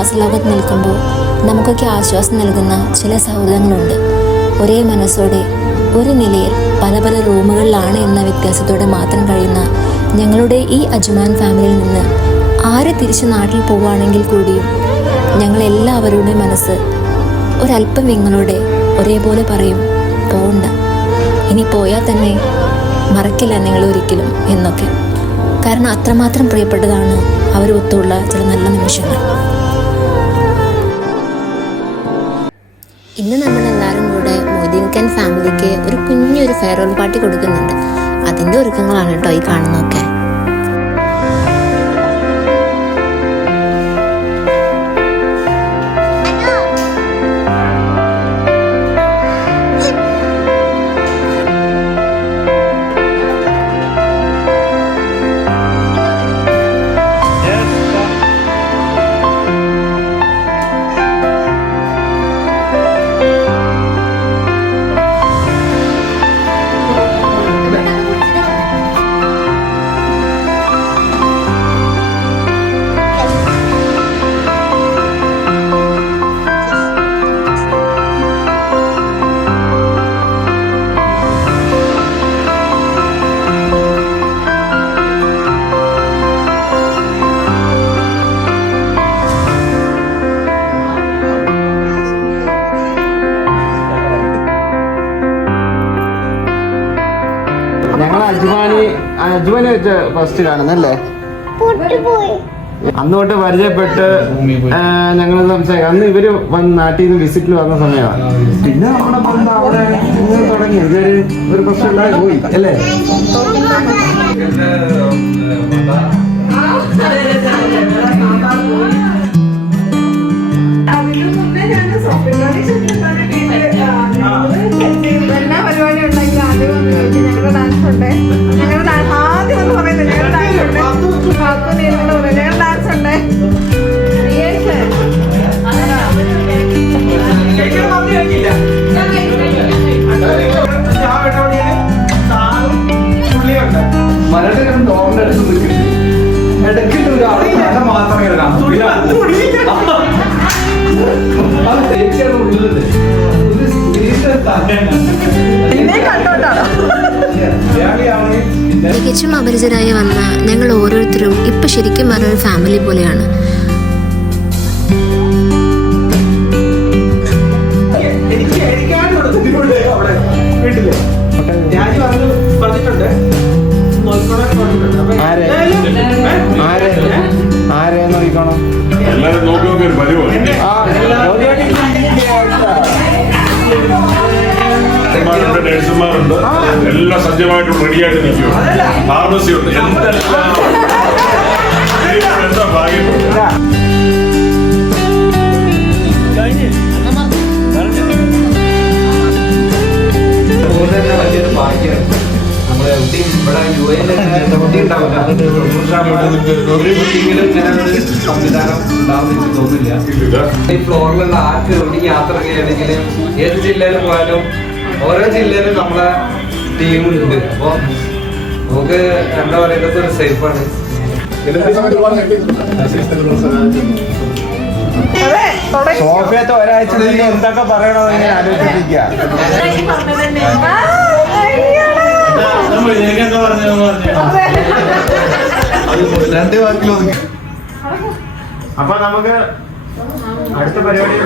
വാസലോകത്ത് നിൽക്കുമ്പോൾ നമുക്കൊക്കെ ആശ്വാസം നൽകുന്ന ചില സൗഹൃദങ്ങളുണ്ട്. ഒരേ മനസ്സോടെ ഒരു നിലയിൽ പല പല റൂമുകളിലാണ് എന്ന വ്യത്യാസത്തോടെ മാത്രം കഴിയുന്ന ഞങ്ങളുടെ ഈ അജ്മാൻ ഫാമിലിയിൽ നിന്ന് ആര് തിരിച്ച് നാട്ടിൽ പോവുകയാണെങ്കിൽ കൂടിയും ഞങ്ങളെല്ലാവരുടെ മനസ്സ് ഒരല്പം വിങ്ങളോടെ ഒരേപോലെ പറയും, പോകണ്ട, ഇനി പോയാൽ തന്നെ മറക്കില്ല നിങ്ങളൊരിക്കലും എന്നൊക്കെ. കാരണം അത്രമാത്രം പ്രിയപ്പെട്ടതാണ് അവരൊത്തുള്ള ചില നല്ല നിമിഷങ്ങൾ. ഇന്ന് നമ്മളെല്ലാവരും കൂടെ മൊയ്തീൻ ഖാൻ ഫാമിലിക്ക് ഒരു കുഞ്ഞൊരു ഫെയർവെൽ പാർട്ടി കൊടുക്കുന്നുണ്ട്. അതിൻ്റെ ഒരുക്കങ്ങളാണ് കേട്ടോ ഈ കാണുന്നതൊക്കെ. ഞങ്ങൾ അജ്മാന് വെച്ച് ഫസ്റ്റ് കാണുന്നല്ലേ, അന്ന് തൊട്ട് പരിചയപ്പെട്ട് ഞങ്ങൾ സംസാരിക്കും. അന്ന് ഇവര് വന്ന് നാട്ടിൽ നിന്ന് വിസിറ്റിൽ വന്ന സമയമാണ്. പിന്നെ നമ്മുടെ ബന്ധം അവിടെ തുടങ്ങി. ഒരു പ്രശ്നമില്ലാതെ പോയി അല്ലേ. എല്ലാ പരിപാടി ഉണ്ടെങ്കിൽ ആദ്യം വന്ന് ചോദിച്ചു ഞങ്ങളുടെ ഡാൻസ് ഉണ്ട്, ഞങ്ങളുടെ ആദ്യം ഒന്ന് പറയുന്നത് ഞങ്ങളുടെ ഡാൻസ് ഉണ്ട്, ഞങ്ങളുടെ ഡാൻസ് ഉണ്ട്. തികച്ചും അപരിചിതരായി വന്ന ഞങ്ങൾ ഓരോരുത്തരും ഇപ്പൊ ശരിക്കും പറഞ്ഞൊരു ഫാമിലി പോലെയാണ്. ആരെ നോക്കണം എല്ലാരും നോക്കി നോക്കി ഒരു പരിപാടി നേഴ്സുമാരുണ്ട്, എല്ലാം സജ്ജമായിട്ട് റെഡിയായിട്ട് നിൽക്കും. ഫാർമസി ഉണ്ട്, എന്തെല്ലാം എന്താ ഭാഗ്യമുണ്ട്. സംവിധാനം ഉണ്ടാവുന്ന തോന്നില്ല. ഈ ഫ്ലോറിലുള്ള ആർക്ക് എവിടേക്ക് യാത്ര ചെയ്യണമെങ്കിലും ഏത് ജില്ലയിൽ പോയാലും ഓരോ ജില്ലയിലും നമ്മളെ ടീമുണ്ട്. അപ്പോൾ നമുക്ക് എന്താ പറയുന്നത് ഒരു സേഫാണ്. സോഫിയത്തെ ഒരാഴ്ച എന്തൊക്കെ പറയണമെന്ന് ഞാൻ ആലോചിച്ചിരിക്കുക. അപ്പൊ നമുക്ക് അടുത്ത പരിപാടി